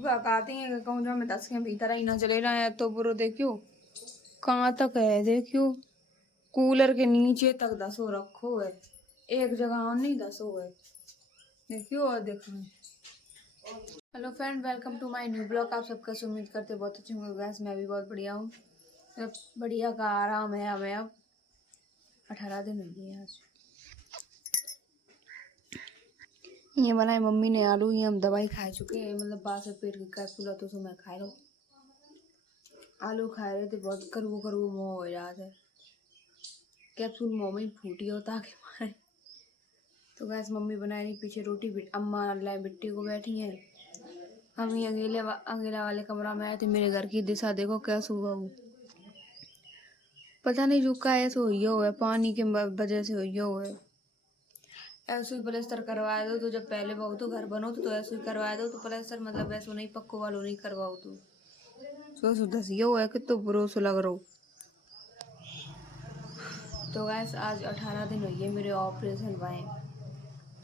बुआ कहती है कि कहूँ जो मैं 10 के भीतर ही ना चले रहे हैं तो बुरो देखियो कहाँ तक है। देखियो कूलर के नीचे तक 10 रखो है, एक जगह नहीं 10 है। देखियो और देखो। Hello friend, welcome to my new blog. आप सबका उम्मीद करते बहुत अच्छे होंगे। गैस मैं भी बहुत बढ़िया हूँ। बढ़िया का आराम है हमें। अब 18 दिन हो गए आज। ये बनाए मम्मी ने आलू। ये हम दवाई खा चुके हैं, मतलब 62 पेट की कैप्सूल तो मैं खा रहा हूँ। आलू खा रहे थे, बहुत करू मुँह हो जाता है। कैप्सूल मुँह में फूटी होता के मारे। तो गैस मम्मी बनाए रही पीछे रोटी। अम्मा लाए बिट्टी को बैठी हैं। हम ही अंगेला वाले कमरा में आए थे। मेरे घर की दिशा देखो कैसे हुआ वो, पता नहीं रुका ऐसे हुई है, पानी के वजह से हुई है। ऐसे ही प्लास्टर करवा दो तो जब पहले बहु तो घर बनो तो ऐसे ही करवा दो तो प्लास्टर, मतलब ऐसे नहीं पक्को वालों नहीं करवाओ तो सुधसिया हुआ है कि तो बुरो से लग रहा हो। तो गैस आज 18 दिन हुई है मेरे ऑपरेशन हुए।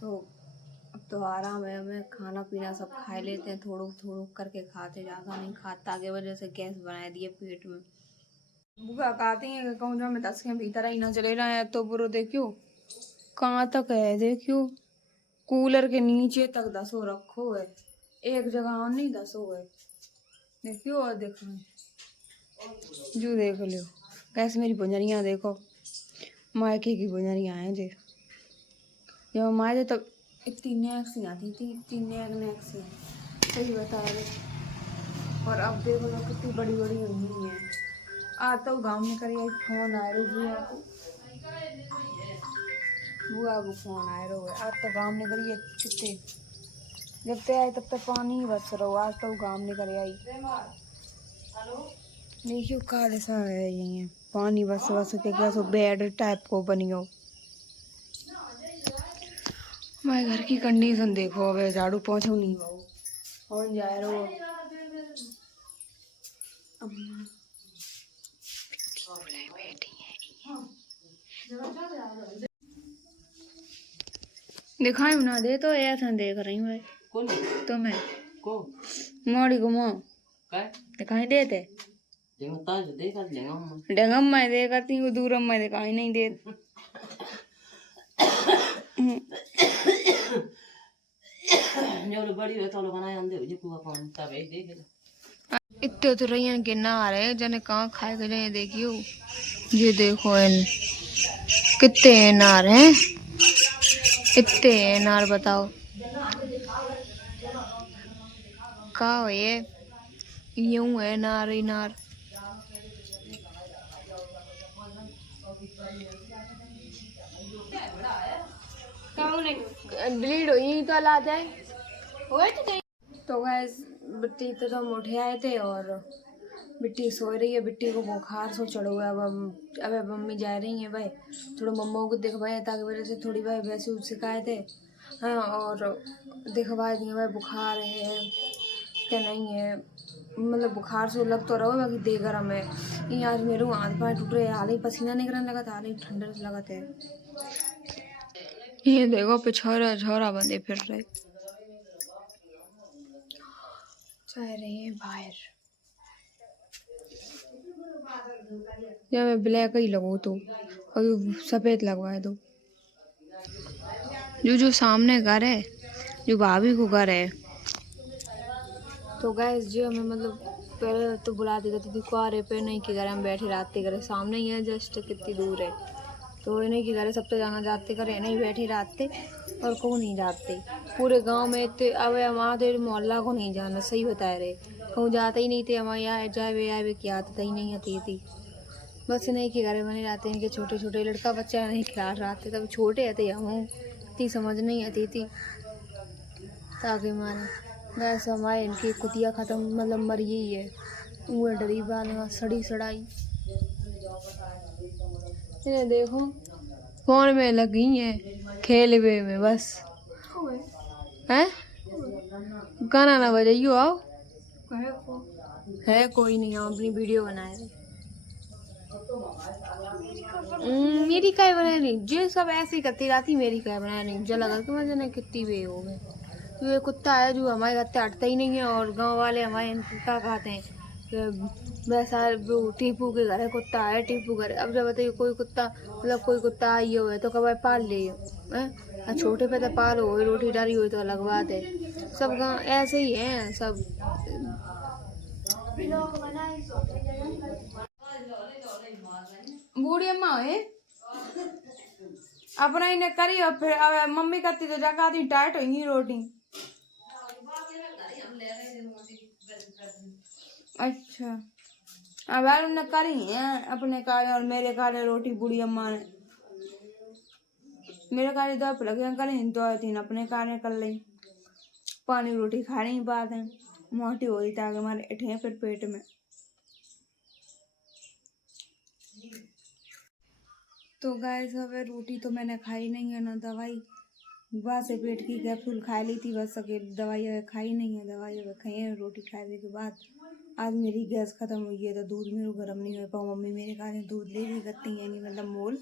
तो अब तो आराम है, हमें खाना पीना सब खा लेते हैं, थोड़ा थोड़ा करके खाते, ज़्यादा नहीं खाता के वजह से गैस बना दिए पेट में। बुआ कहती है कि कहूँ जो मैं 10 के भीतर ही ना चले रहे हैं तो बुरो देखियो कहाँ तक है। देखियो कूलर के नीचे तक 10 रखो है, एक जगह नहीं 10 है। देखियो और देखो जो देख लो। कैसे मेरी बुंजरियाँ देखो, मायके की बुंजरियाँ हैं जी। जब हम आए थे तब इतनी नेक्सी आती थी, इतनी नेक्सी सही बता रहे। और अब देखो तो कितनी बड़ी बड़ी हुई है। आज तो गाँव में करिए फोन आए रो बुआ को फोन आए रो। आज तो गाँव में करिए कितने जब तक आए तब तक पानी ही बस रहो। आज तो गाँव में करे आई देखियो का दिशा है ये पानी बस बस के कैसे बेड टाइप को बनियो। मैं घर की कंडीशन देखो, अब झाड़ू पोंछो नहीं बहु हो जाए रो। दिखाई ना दे तो ऐसा देख रही हूँ तो मैं को मोड़ी घुमो दिखाई देते डेंगम मैं देखती हूँ, दूरम मैं दिखाई नहीं दे। इतने तो रही के ना आ रहे जने कहाँ खाए गए। देखियो ये देखो इन कितने नार हैं, इतने नार बताओ का हो ये यूं है नार ही नार। डिलीट हुई तो ला जाए। तो गैस बिट्टी तो हम उठे आए थे और बिट्टी सो रही है। बिट्टी को बुखार सो चढ़ा हुआ है। अब मम्मी जा रही है भाई, थोड़ा मम्मा को दिखवाए ताकि वजह से थोड़ी भाई वैसे शिकायत है। हाँ और दिखवा दिए भाई बुखार है क्या नहीं है, मतलब बुखार से लग तो रहो बाकी दे गरम है। ये आज मेरे हाथ पाँव टूट रहे, हाल ही पसीना निकलने लगा था, हाल ही ठंडा लगा था। ये देखो पिछोरा झोरा बंदे फिर रहे चाह रहे हैं बाहर। या मैं ब्लैक ही लगू तो और सफेद लगवाए दो। जो सामने घर है, जो भाभी को घर है। तो गैस जो हमें मतलब पहले तो बुलाती रहती थी कुआरे पे, नहीं कि घर हम बैठे रहते करे सामने ही है, जस्ट कितनी दूर है। तो इन्हीं के घर सब तो जाना जाते करे, नहीं बैठे रहते और को नहीं जाते पूरे गांव में। इतने अब हमारे मोहल्ला को नहीं जाना, सही बता रहे, कहूँ जाते ही नहीं थे। हमारे यहाँ जाए की आदत ही नहीं आती थी। बस नहीं कि घर बने रहते हैं कि छोटे छोटे लड़का बच्चा नहीं खिला रहते, तभी छोटे आते हम इतनी समझ नहीं आती थी ताकि मारे गैस हमारे इनकी कुतिया ख़त्म, मतलब मर गई है। वो डरी बाल सड़ी सड़ाई इन्हें देखो फोन में लगी है खेलवे में बस है। गाना ना बजाइयो आओ है कोई नहीं, हम अपनी वीडियो बनाए थे। मेरी काय बनाया नहीं, जो सब ऐसे ही करती रहती, मेरी काय बनाया नहीं। जला करके मजे ने कितनी वे हो गए तो ये कुत्ता है जो हमारे घर से हटता ही नहीं है, और गांव वाले हमारे इनको क्या कहते हैं कि वैसा वो टीपू के घर है कुत्ता है, टीपू घर है। अब जब बताइए कोई कुत्ता मतलब कोई कुत्ता आई हो है तो कब पाल ले हैं, छोटे पे तो पाल हो रोटी डाली हुई तो अलग बात है। सब गाँव ऐसे ही हैं सब। बूढ़ी अम्मा है अपना इन्हें करी और फिर अब मम्मी करती तो जगह दी टाइट होगी रोटी। अच्छा अब यार उन्हें करी है अपने कार्य और मेरे कार्य रोटी बूढ़ी अम्मा ने। मेरे कार्य दो लगे करी दो तीन अपने कार्य कर ली, पानी रोटी खा नहीं पाते मोटी हो गई ताकि हमारे इठे फिर पेट में। तो गाइस अब रोटी तो मैंने खाई नहीं है ना दवाई, से पेट की कैप्सूल खा ली थी बस, दवाई खाई नहीं है, दवाई खाई है रोटी खाने के बाद। आज मेरी गैस खत्म हुई है तो दूध मेरे गर्म नहीं हो पाऊँ। मम्मी मेरे कारण दूध ले भी करती हैं, नहीं मतलब मोल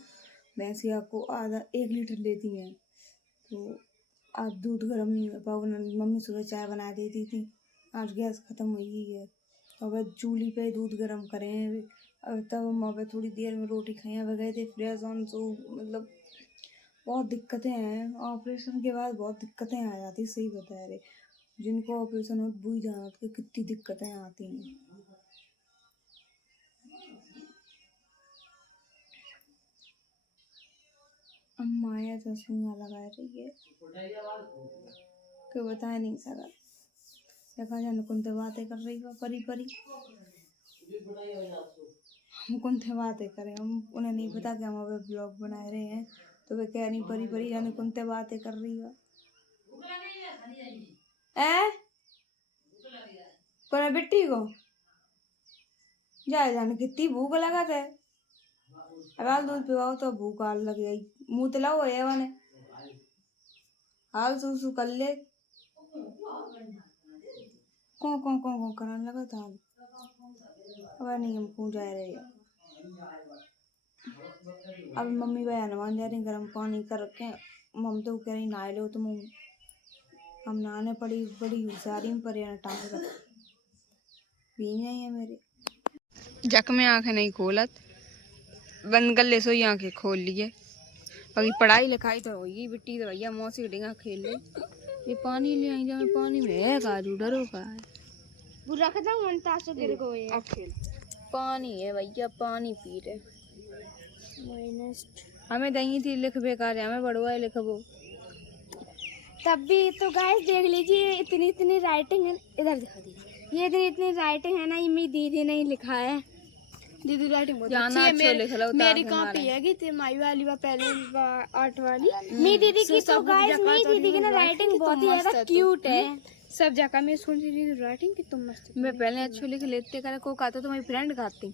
भैंसिया को आधा 1 लीटर लेती हैं, तो आज दूध गर्म नहीं हो पाऊँ। मम्मी सुबह चाय बना देती थी, आज गैस खत्म हुई है अब चूल्ही पे दूध गर्म करें। अब तब हम अब थोड़ी देर में रोटी खाएं। अब गए थे फ्रेश ऑन, सो मतलब बहुत दिक्कतें हैं ऑपरेशन के बाद, बहुत दिक्कतें आ जाती, सही बता रहे। जिनको ऑपरेशन हो बुझ जाना तो कितनी दिक्कतें आती हैं। अम्मा आया तो सुना लगा रही है क्यों बता नहीं सका, देखा जाने कौन से बातें कर रही हो परी परी। हम कौन से बातें करें, हम उन्हें नहीं पता कि हम अब ब्लॉग बना रहे हैं, तो वे कह नहीं परी परी जाने कौन से बातें कर रही हो। कौन बिट्टी को जाए जाने कितनी भूख लगा था, अब दूध पिवाओ तो भूख आल लग गई, मुँह तलाओ है मैंने हाल सूसू कर ले कौन करने लगा था। अब नहीं हम क्यों जा रहे हैं, अब मम्मी भाई हनुमान जा रही गर्म पानी करके, मम तो कह रही नहा लो, तुम हम नहाने पड़ी बड़ी होशियारी में पड़े टांग कर पीने है मेरे जक में आंखें नहीं खोलत, बंद कर ले सो आंखें खोल लिए। बाकी पढ़ाई लिखाई तो होगी बिट्टी तो भैया मौसी डिंगा खेल ले। ये पानी ले आई जाए, पानी में है काजू डरो का है बुरा खत्म मनता सो गिर गए अब खेल पानी है भैया, पानी पी रहे माइनस हमें दही थी लिख बेकार है, हमें बढ़वा लिखबो तब भी। तो गाइस देख लीजिए इतनी इतनी राइटिंग है, इधर दिखा दीजिए ये इतनी इतनी राइटिंग है ना, ये मेरी दीदी ने लिखा है। दीदी राइटिंग बहुत अच्छी है, मेरी कॉपी है कि माई वाली वा पहले 8 वाली मेरी दीदी की। तो गाइस मेरी दीदी की ना राइटिंग बहुत ही ज्यादा क्यूट है, सब जगह में सुन रही राइटिंग की तुम मस्त। मैं पहले अच्छे लिख लेते करे को कहता तो मेरी फ्रेंड खाती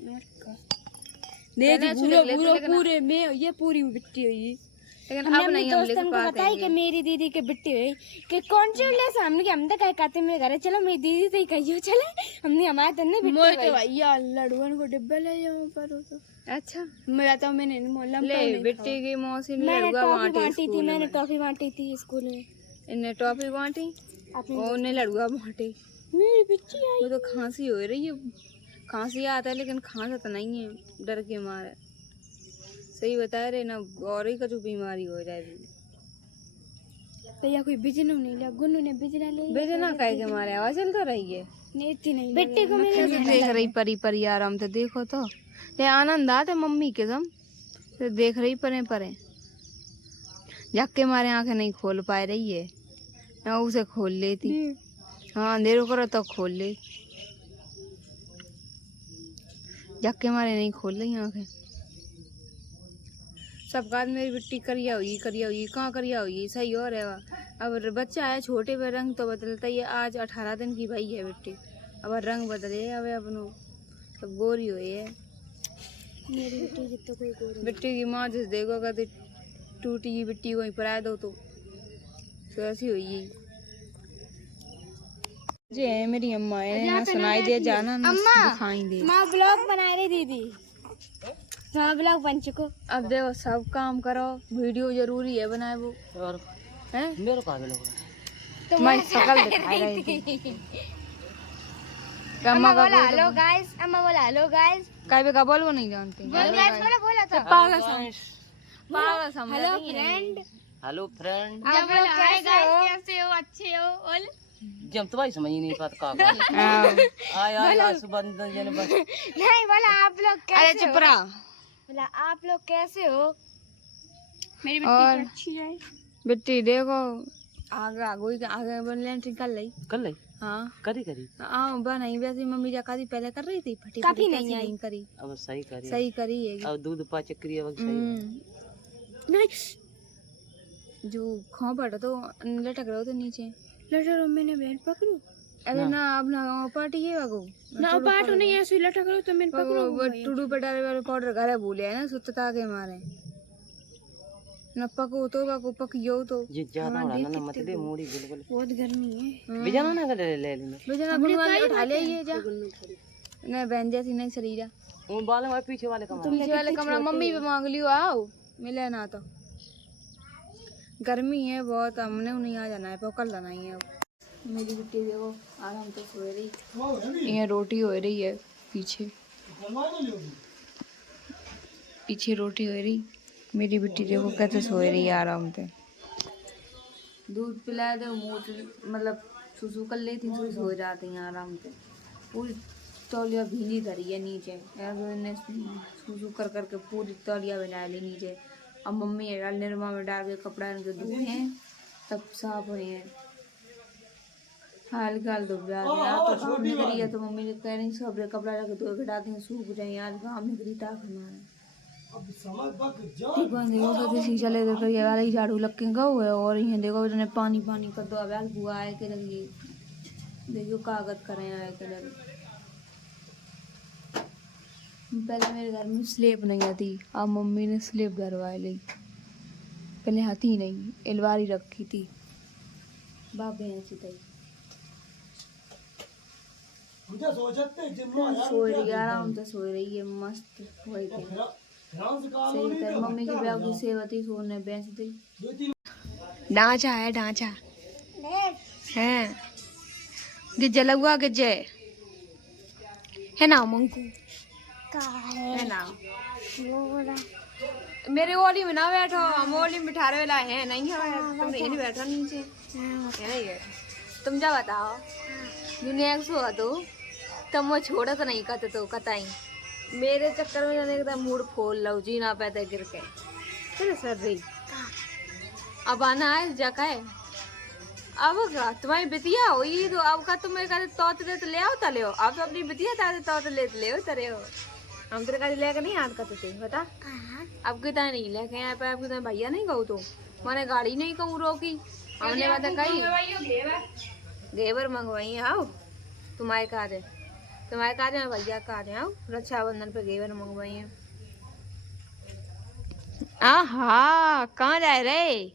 पूरे में ये पूरी बिट्टी हुई, लेकिन अब नहीं हम लिख पाते हैं कि मेरी दीदी के बिट्टी हुई कि कौन सी ले सामने के हम तो कह कहते मेरे घर चलो मेरी दीदी से ही कहियो चले, हमने हमारे तन्ने बिट्टी तो भैया लड़ुअन को डिब्बे ले जाओ पर तो अच्छा मेरा तो मैंने मोहल्ला में बिट्टी की मौसी ने लड़ुआ बांटी थी, मैंने टॉफी बांटी थी स्कूल में, इन्हें टॉफी बांटी और उन्हें लड़ुआ बांटे। मेरी बिट्टी आई वो तो खांसी हो रही है, खांसी आता है लेकिन खांसा तो नहीं है डर के मारे, सही बता रहे ना और ही कुछ बीमारी हो जाए भैया। कोई बिजना नहीं लिया, गुन्नू ने बिजना ले बिजना कह के मारे आवाज चल तो रही है नहीं बेटे को मैंने देख रही परी परी आराम से देखो तो ये आनंद आते मम्मी के दम तो देख रही परे परे झक्के मारे आंखें नहीं खोल पा रही है ना, उसे खोल लेती हाँ अंधेरों करो तो खोल ले, झक्के मारे नहीं खोल रही आंखें। सब बात मेरी बिट्टी करिया हुई कहाँ करिया हुई सही और है। अब बच्चा है छोटे पे रंग तो बदलता ही है, आज 18 दिन की भाई है बिट्टी, अब रंग बदले अब अपनो सब गोरी हुई है मेरी बिट्टी जितना कोई गोरी। बिट्टी की माँ जिस देखो कहते टूटी की बिट्टी वहीं पर आए दो तो ऐसी हुई जी है मेरी अम्मा है ना सुनाई दे जाना ना दिखाई दे माँ ब्लॉग बना रही दीदी हाँ ब्लॉग बन चुको। अब देखो सब काम करो वीडियो जरूरी है बनाए वो और हैं मेरे का तुम्हारी शकल दिखा रही थी। अम्मा बोला हेलो गाइस, अम्मा बोला हेलो गाइस। कभी का बोल वो नहीं जानती। बोल गाइस बोला था। पागल समझ। Hello friend, hello friend. आप लोग कैसे हो? अच्छे हो? बोल। जब तो भाई समझ ही नहीं पाता का आया सुबह जन बस नहीं बोला आप लोग कैसे हो? अरे चुप रहा। बोला आप लोग कैसे हो? मेरी और बिट्टी अच्छी है। बिट्टी देखो आगे बनले निकल रही। कर ले हाँ करी हाँ नहीं वैसे मम्मी जा करी पहले कर रही थी फटी काफी फटी नहीं आई। नहीं करी। अब सही करी है अब दूध पा चक्री अब सही जो खाओ पड़ा तो लटक रहे हो तो नीचे लटक मैंने बैठ पकड़ू। अरे ना अब ना पार्टी है वागो ना पाटो नहीं ऐसे ही लटक रहे तो मैंने पकड़ू। वो टूडू पटारे वाले पाउडर घरे भूले है ना सुतता के मारे न पको तो वागो पकियो तो जे ज्यादा उड़ा ना मत दे मूड़ी बिल्कुल बहुत गर्मी है। बिजाना ना ले लेना बिजाना गुनवाले उठा ले ये जा नहीं बहन जैसी नहीं शरीरा उन बाल में पीछे वाले कमरा पीछे वाले कमरा मम्मी पे मांग लियो आओ मिले ना तो गर्मी है बहुत हमने नहीं आ जाना है पकड़ लेना ही है। मेरी बिट्टी देखो आराम तो सो रही ये रोटी हो रही है पीछे रोटी हो रही। मेरी बिट्टी देखो कैसे सो रही है आराम से दूध पिलाए दो मतलब सुसु कर लेती तो सो जाती हैं आराम से। पूरी तौलिया भीनी धरी है नीचे ने सुसु कर करके पूरी तौलिया बना ली नीचे। अब मम्मी निरमा में डाल के कपड़ा इनके धोए हैं तब साफ हुए हैं हाल धुप जाते हैं। आप तो काम नहीं करी है तो मम्मी ने कह रही सब कपड़ा रख धो के डालते हैं सूख जाए आज काम नहीं करी ताक हमारे शीशा ले देखो ये वाला ही झाड़ू लग के गो है और ये देखो इन्होंने पानी कर दो अब बुआ आए के लगी देखियो कागज करें आए के लगे। पहले मेरे घर में स्लेब नहीं आती अब मम्मी ने स्लेब धरवा ली पहले आती नहीं अलमारी रखी थी बाप ऐसी थी सो रही है आराम से सो रही है मस्त वही थी सही था। मम्मी की ब्याह की सेवा थी सोने बेच दी ढांचा है ढांचा है गिज्जे लगवा गिज्जे है ना मंकू है ना मेरे ओली में ना बैठो हम ओली में बिठाने वाला है नहीं है तुम नहीं बैठो नीचे है ये तुम जा बताओ दुनिया को सो दो तुम वो छोड़ा तो नहीं कहते तो कताई मेरे चक्कर में जाने एकदम मूड खोल लो जी ना पैदा गिर के फिर सर रही अब आना है जगह है अब का तुम्हारी बिटिया हुई तो अब का तुम्हें कहते तौत ले तो ले आओ तले हो अब तो अपनी बिटिया ताते तौत ले तो ले हो तरे हो हम तेरे कहते लेकर नहीं याद करते थे बता अब कितना नहीं लेके यहाँ पे अब कितना भैया नहीं कहूँ तो मैंने गाड़ी नहीं कहूँ रोकी हमने बता कही घेवर मंगवाई आओ तुम्हारे कार्य भैया कार्य आओ रक्षाबंधन पे घेवर मंगवाई है। आहा कहाँ जा रहे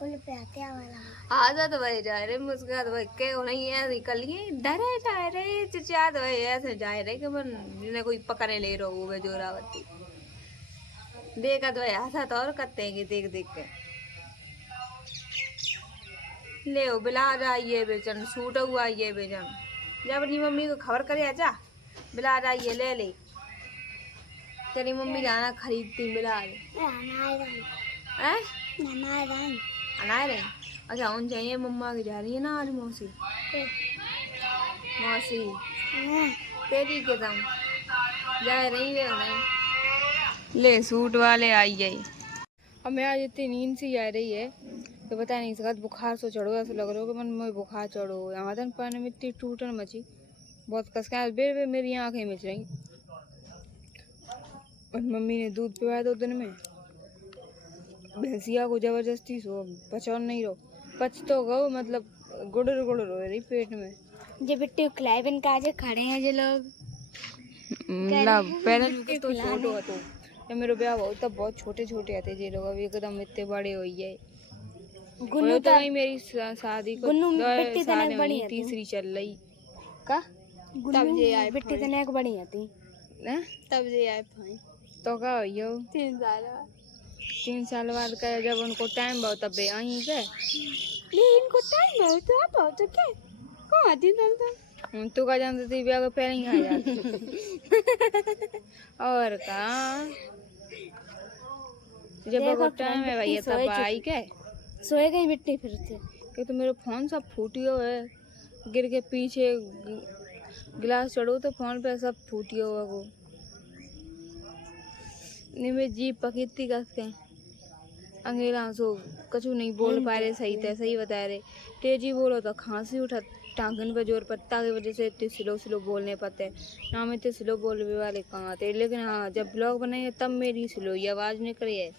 पुल पे आते वाला तो भाई जा रहे मुझका तो भाई के नहीं है निकल गए डरे जा रहे चिचिया तो भाई ऐसे जा रहे कि मन जिन्हें कोई पकड़े ले रहो वो जोरावती देखा तो भाई हंसा तो और करते हैं देख देख के ले बिला जाइए बेचन सूट हुआ ये बेचन जब अपनी मम्मी को खबर करे आजा बिला जाइए ले ले तेरी मम्मी जाना खरीदती बिला अनाए रही अच्छा उन चाहिए मम्मा की जा रही है ना आज मौसी तेरी के दम जा रही है नहीं ले सूट वाले आई गई। अब मैं आज इतनी नींद सी आ रही है तो पता नहीं इसका बुखार सो चढ़ो ऐसा लग रहा है कि मन में बुखार चढ़ो यहाँ तक पानी में इतनी टूटन मची बहुत कस के बेर मेरी आँखें मिच रही और मम्मी ने दूध पिवाया 2 दिन में भैंसिया को जबरदस्ती सो पचौन नहीं रो पच तो गो मतलब गुड़र हो रही पेट में जे बिट्टी खिलाए बिन काजे खड़े हैं जो लोग पहले तो छोटो हतो जब मेरे ब्याह हो तब बहुत छोटे छोटे आते जे लोग अभी एकदम इतने बड़े हो गए गुन्नू तो मेरी शादी को बिट्टी तने बड़ी तीसरी चल रही का तब जे आए बिट्टी तने एक बड़ी आती ना तब जे आए भाई तो का होइयो 3 साल 3 साल बाद का जब उनको टाइम बहुत तब आई के इनको टाइम है तो आप आओ तो क्या कहाँ दिन चलता तू का जानते थे ब्याह के पहले ही आ जाते और का जब देखो वो टाइम है भैया सोए तब आई के सोए गई मिट्टी फिर से कि तो मेरा फोन सब फूटियो है गिर के पीछे गिलास चढ़ो तो फोन पे सब फूटियो हुआ को नहीं मैं जीप पकीती कसके अंगेला सो कछु नहीं बोल पा रहे सही थे सही बता रहे तेजी बोलो तो खांसी उठा टांगन पे जोर पत्ता की वजह से इतने स्लो स्लो बोलने पाते ना मैं इतने स्लो बोलने वाले कहाँ थे लेकिन हाँ जब ब्लॉग बनाएंगे तब मेरी स्लो ये आवाज़ निकली है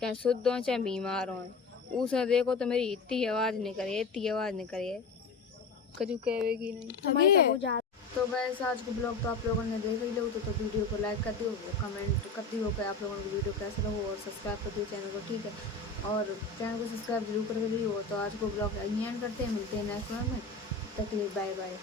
चाहे शुद्ध हो चाहे बीमार हो उसे देखो तो मेरी इतनी आवाज़ निकली है कछु कहेगी नहीं तो वैसे आज के ब्लॉग तो आप लोगों ने देख ही लो तो वीडियो को लाइक कर दियो कमेंट कर दियो कि आप लोगों को वीडियो कैसा लगा और सब्सक्राइब कर दियो चैनल को ठीक है और चैनल को सब्सक्राइब जरूर करके दियो तो आज को ब्लॉग यहीं एंड करते हैं मिलते हैं नेक्स्ट में तक के लिए बाय बाय।